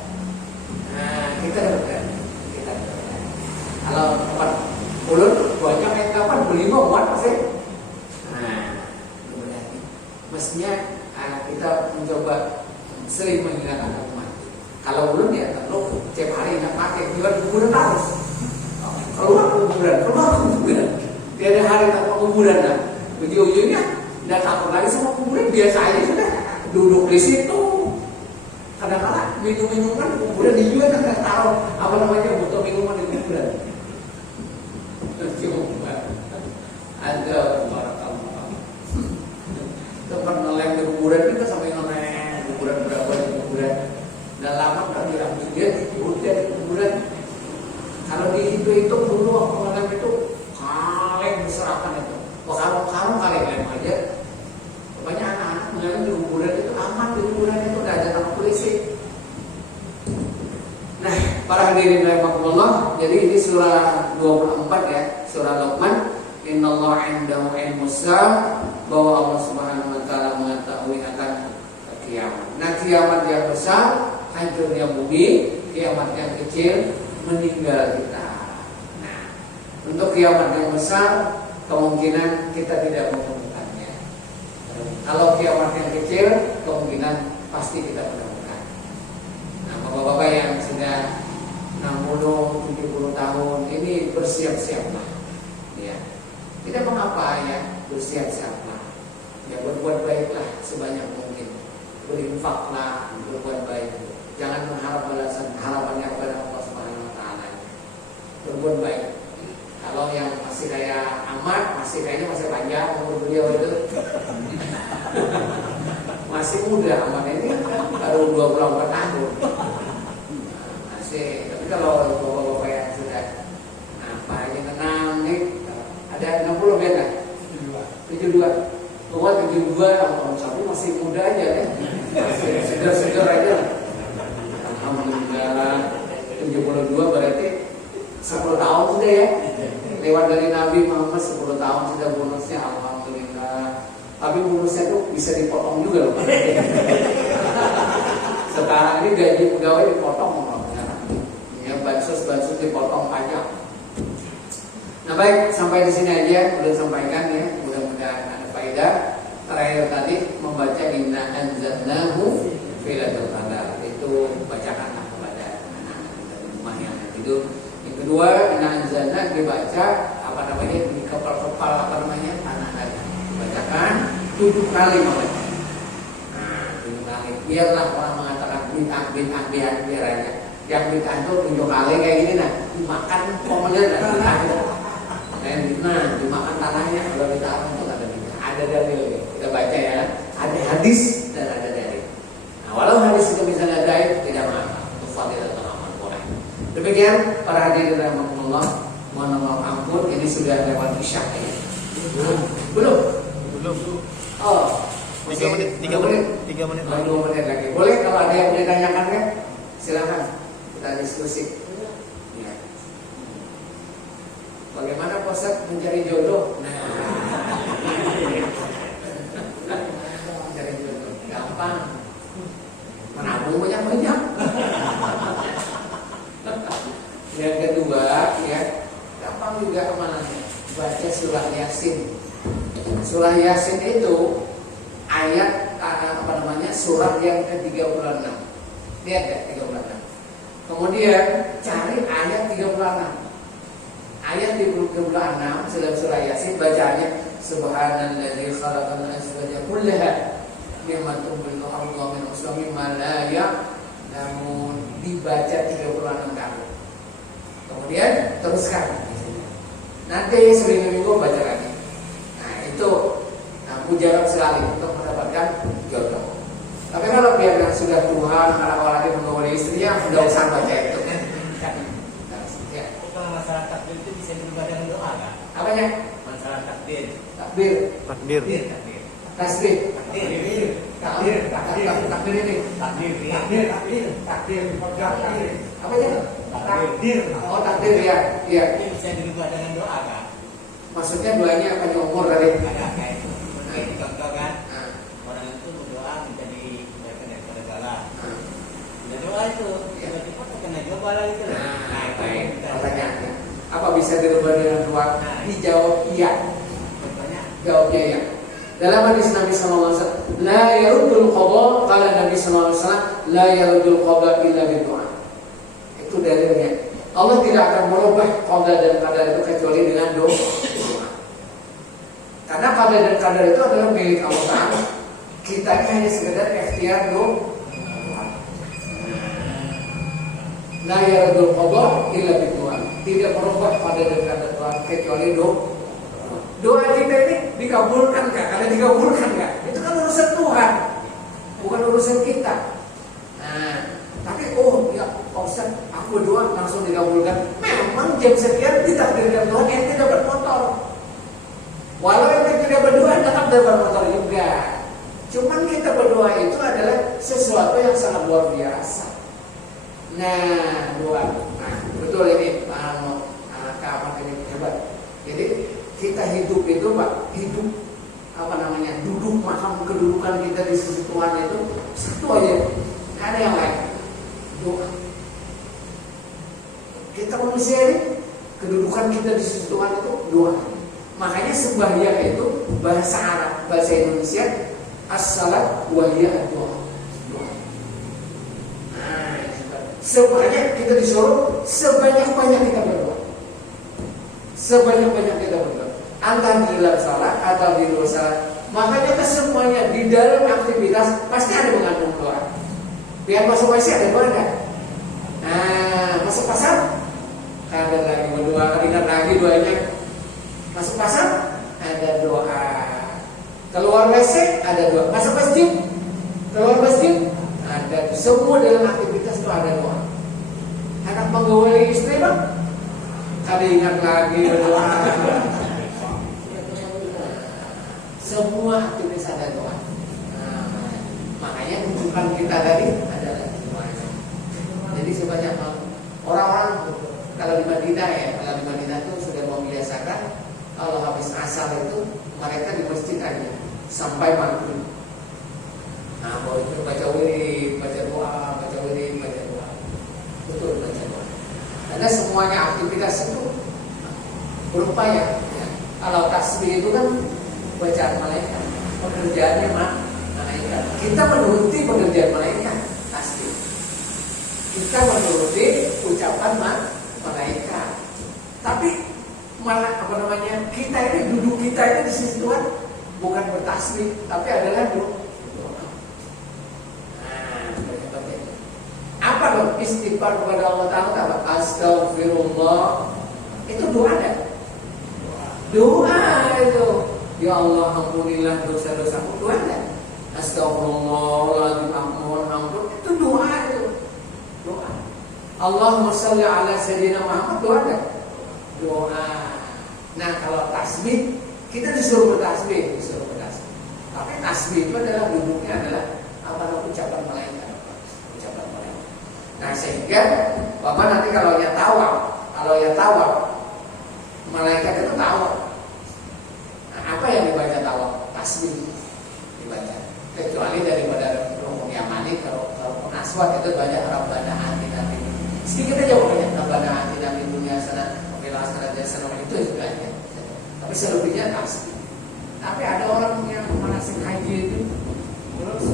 Nah, kita dapat. Kalau tempat ulun banyak kain kapan, beli mau buat pasti. Nah, kemudian mestinya kita mencoba sering mengingatkan umat. Kalau belum ya terlalu tiap hari nak pakai jual kuburan harus keluar kuburan. Tiada hari tak kuburan dah. Ujung-ujungnya tidak takut lagi sama kuburan, biasa aja sudah duduk di situ. Kadang-kadang minum-minuman kuburan dijual dan taruh apa namanya botol minuman di kuburan. Coba ada barakallah. Tempat ngelem di kuburan kita sampai ngelem kuburan berapa di kuburan. Dan lama kan dirambut dia udah di kuburan. Kalau dihitung dulu waktu ngelem itu kaleng diserahkan itu. Karung kaleng lem aja. Banyak anak-anak ngelem di kuburan itu aman, di kuburan itu udah ada nama polisi. Nah, para hadirin rahimakumullah, jadi ini surah 24 ya, surah Luqman. Innallaha 'indahu 'ilmus sa'a, bahwa Allah Subhanahu wa taala mengetahui akan kiamat. Nah, kiamat yang besar, hancurnya bumi, kiamat yang kecil, meninggal kita. Nah, untuk kiamat yang besar, kemungkinan kita tidak menemukannya. Kalau kiamat yang kecil, kemungkinan pasti kita menemukan. Nah, bapak-bapak yang sudah 60-70 tahun, ini bersiap-siaplah. Ya, tidak mengapa ya, bersiap-siaplah. Ya, berbuat baiklah sebanyak mungkin. Berinfaklah, berbuat baik. Jangan mengharap balasan, harapannya kepada Allah Subhanahu wa taala. Berbuat baik. Kalau yang masih kayak Ahmad, kayaknya masih panjang umur beliau itu. Masih muda Ahmad ini, baru 24 tahun. Masih, tapi kalau bapak-bapak yang sudah apa ini tenang nih, ada 60 ya kan? 72. Tua 72, tahun satu masih muda aja ya. Masih segar-segar aja. Alhamdulillah, 72 berarti 10 tahun sudah ya. Lewat dari Nabi Muhammad 10 tahun sudah bonusnya, alhamdulillah. Tapi bonusnya tuh bisa dipotong juga loh. Sekarang ini gaji pegawai dipotong loh. Ya, bansos dipotong pajak. Nah baik, sampai di sini aja udah sampaikan ya. Mudah-mudahan ada faedah. Terakhir tadi membaca inna anzalnahu fi lailatul qadar. Itu bacakanlah kepada anak-anak kita di rumah yang tidur. Yang kedua, inna anzalna dibaca apa namanya di kepal-kepal apa namanya anak-anak dibacakan 7 kali malah. Nah, 7 kali. Biarlah orang mengatakan bid'ah biar aja. Yang bid'ah itu 7 kali kayak gini nah, dimakan komennya dan bid'ah itu. Nah, dimakan tanahnya kalau ditaruh itu ada bid'ah. Ada dalil. Kita baca ya. Ada hadis dan ada dalil. Nah, walau hadis itu misalnya daif tidak mengapa. Itu fadilah atau amal boleh. Demikian para hadirin rahimakumullah, mohon maaf ampun ini sudah lewat isya ya. Belum. Oh, 3 menit. 2 menit lagi. Boleh kalau ada yang ditanyakan kan? Silakan kita diskusi. Ya. Bagaimana Ustaz mencari jodoh? Nah. Mencari jodoh gampang. Menabung banyak-banyak. Yang kedua ya, gampang juga amanahnya. Baca surah Yasin Surah Yasin itu ayat surah yang ke-36. Lihat ya 36. Kemudian cari ayat 36. Ayat 36 dalam surah Yasin bacanya subhanalladzi khalaqal azwaja kullaha mimma tunbitu al-ardhu min uslami ma la ya'lamun, dibaca 36 kali. Kemudian teruskan. Nanti seminggu baca lagi. Nah itu mujarab sekali untuk mendapatkan jodoh. Tapi kalau dia yang sudah Tuhan, apalagi mengawali istrinya, sudah usah baca itu. Ya. Kalau masalah takbir itu bisa dirubah dengan doa kan? Apanya? Masalah takbir. Takbir. Takbir. Tasbih. Takbir. Takbir ini. Takbir. Apanya? Takbir. Oh takbir ya. Iya. Itu bisa dirubah dengan doa kan? Maksudnya doanya apa umur tadi? Ada kayak itu. Kayak contoh kan? Orang itu berdoa minta diberikan daripada bala. Udah doa itu, tiba-tiba kena bala itu. Nah, baik. Pertanyaannya, apa bisa dirubah dengan doa? Dijawab iya. Jawabnya iya. Dalam hadis Nabi sallallahu alaihi wasallam, la yaruddul qada, qala Nabi sallallahu alaihi wasallam, la yaruddul qada illa bidu'a. Itu dalilnya. Allah tidak akan merubah qada dan qadar itu kecuali dengan doa. Karena qada dan qadar itu adalah milik Allah Ta'ala. Kita hanya sekedar ikhtiar doa. La yaruddul qada illa bidu'a. Tidak merubah qada dan qadar Tuhan kecuali doa. Doa kita ini dikabulkan nggak? Karena dikabulkan nggak? Itu kan urusan Tuhan, bukan urusan kita. Nah, tapi ya Pak Ustaz, aku berdoa langsung dikabulkan. Memang jam sekian ditakdirkan Tuhan yang tidak bermotor. Walau yang tidak berdoa tetap bermotor juga. Cuman kita berdoa itu adalah sesuatu yang sangat luar biasa. Nah, doa. Nah, betul ini Kak ini hebat. Jadi kita hidup itu Pak, hidup duduk makam kedudukan kita di sisi Tuhan itu satu aja, nggak ada yang lain, doa. Kita manusia ini kedudukan kita di sisi Tuhan itu doa. Makanya sembahyang itu bahasa Arab, bahasa Indonesia as-salat wa hiya doa. Nah, sebanyak kita disuruh sebanyak-banyak kita berdoa. Sebanyak-banyak kita berdoa. Antara di dalam salat atau di luar salat. Makanya kesemuanya di dalam aktivitas pasti ada mengandung doa. Biar masuk WC ada doa enggak? Nah, masuk pasar ada lagi berdoa, ingat lagi doanya. Masuk pasar ada doa. Keluar WC ada doa. Masuk masjid, keluar masjid ada. Semua dalam aktivitas itu ada doa. Anak menggawali istri Bang, ada ingat lagi berdoa. Semua aktivitas ada doa. Makanya rujukan kita tadi adalah doa. Jadi sebanyak orang-orang kalau di Madinah itu sudah membiasakan kalau habis asar itu mereka di masjid aja sampai maghrib. Nah, baru itu baca wirid, baca doa. Betul baca doa. Karena semuanya aktivitas itu berupaya. Ya. Kalau tasbih itu kan bacaan malaikat, pekerjaannya malaikat. Kita menuruti pekerjaan malaikat, tasbih. Kita menuruti ucapan malaikat. Tapi kita ini duduk kita ini di sisi Tuhan bukan bertasbih, tapi adalah doa. Apa dong istighfar kepada Allah Ta'ala? Astaghfirullah. Itu doa enggak? Doa itu. Ya Allah ampunilah dosa-dosaku. Doa enggak? Astaghfirullahaladzim ampun. Itu doa itu. Doa. Allahumma sholli ala sayyidina Muhammad. Doa enggak? Doa. Nah kalau tasbih kita disuruh bertasbih. Tapi tasbih itu adalah duduknya adalah ucapan malaikat. Nah sehingga Bapak nanti kalau ya tawaf, malaikat itu tawaf. Nah, apa yang dibaca tawaf? Tasbih dibaca. Kecuali daripada rukun yamani, kalau aswad itu baca Rabbana atina fid dunya. Sedikit aja pokoknya Rabbana atina fid dunya hasanah wa fil akhirati hasanah, itu juga aja. Tapi selebihnya tasbih. Tapi ada orang yang manasik haji itu, terus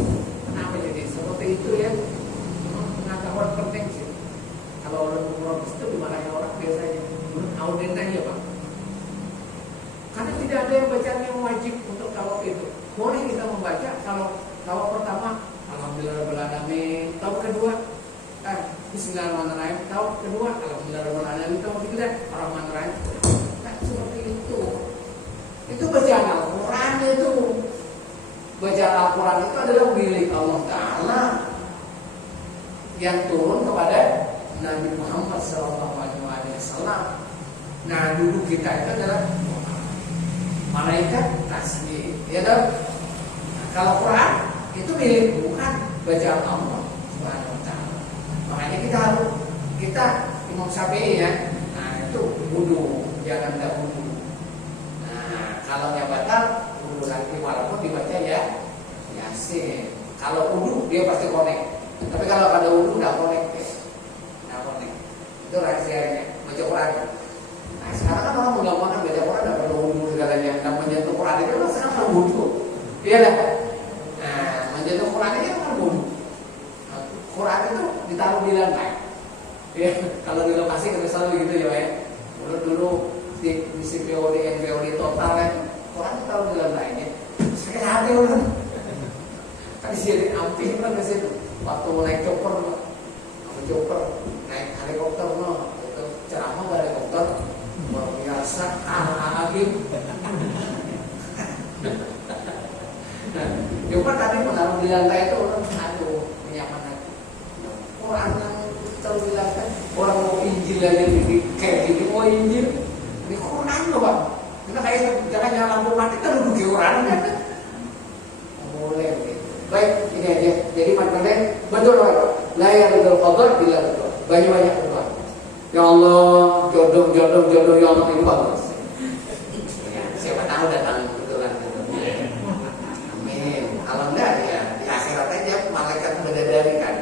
kenapa jadi seperti itu ya? Pengetahuan penting sih. Kalau orang umroh itu dimarahin orang biasanya, audit aja Pak. Karena tidak ada yang bacaan yang wajib untuk kalau itu. Boleh kita membaca kalau pertama Alhamdulillahirobbilalamin, tahu kedua Bismillahirrahmanirrahim, tahu kedua Alhamdulillahirobbilalamin, tahu ketiga Ar-Rahmanirrahim. Nah, seperti itu. Itu bacaan Al-Quran itu. Bacaan Al-Quran itu adalah milik Allah Ta'ala yang turun kepada Nabi Muhammad SAW. Nah, duduk kita itu adalah malaikat tasbih, ya dong. Nah, kalau Quran itu milik bukan bacaan Allah Subhanahu Wa Taala. Makanya kita Imam Syafi'i ya. Nah, itu wudu, jangan nggak wudu. Nah, kalau yang batal wudu lagi walaupun dibaca ya Yasin. Kalau wudu dia pasti connect. Tapi kalau ada wudu nggak connect ya. Nggak connect. Itu rahasianya baca Quran. Nah, sekarang kan orang menggampangkan baca Quran nggak perlu wudu segalanya. Dan menyentuh Quran itu kan sekarang wudu. Iya lah. Nah, menyentuh Quran itu kan wudu. Nah, Quran itu ditaruh di lantai. Ya, kalau di lokasi kita selalu gitu ya. Dulu di CPOD, NPOD total kan Quran ditaruh di lantainya. Sakit hati orang. Kan disini ampih kan ke situ. Waktu naik chopper, naik helikopter, itu ceramah dari helikopter. Luar biasa, agim. Cuma tadi menaruh di lantai itu orang aduh nyaman hati. Orang yang taruh di lantai, orang mau Injil aja kayak gini mau Injil, ini Quran loh Pak. Kita kayak jangan nyala lampu mati kan duduk di Quran kan? Boleh gitu. Baik, ini aja. Jadi maknanya betul Pak. Layar betul qadar bila betul. Banyak-banyak berdoa. Ya Allah, jodoh ya Allah ini bagus. Ya, siapa tahu datang kebetulan gitu. Amin. Kalau enggak ya di akhirat aja malaikat bidadari kan.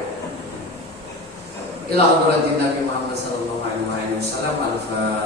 Ila hadratin Nabi Muhammad sallallahu alaihi wasallam. Al-Fatihah.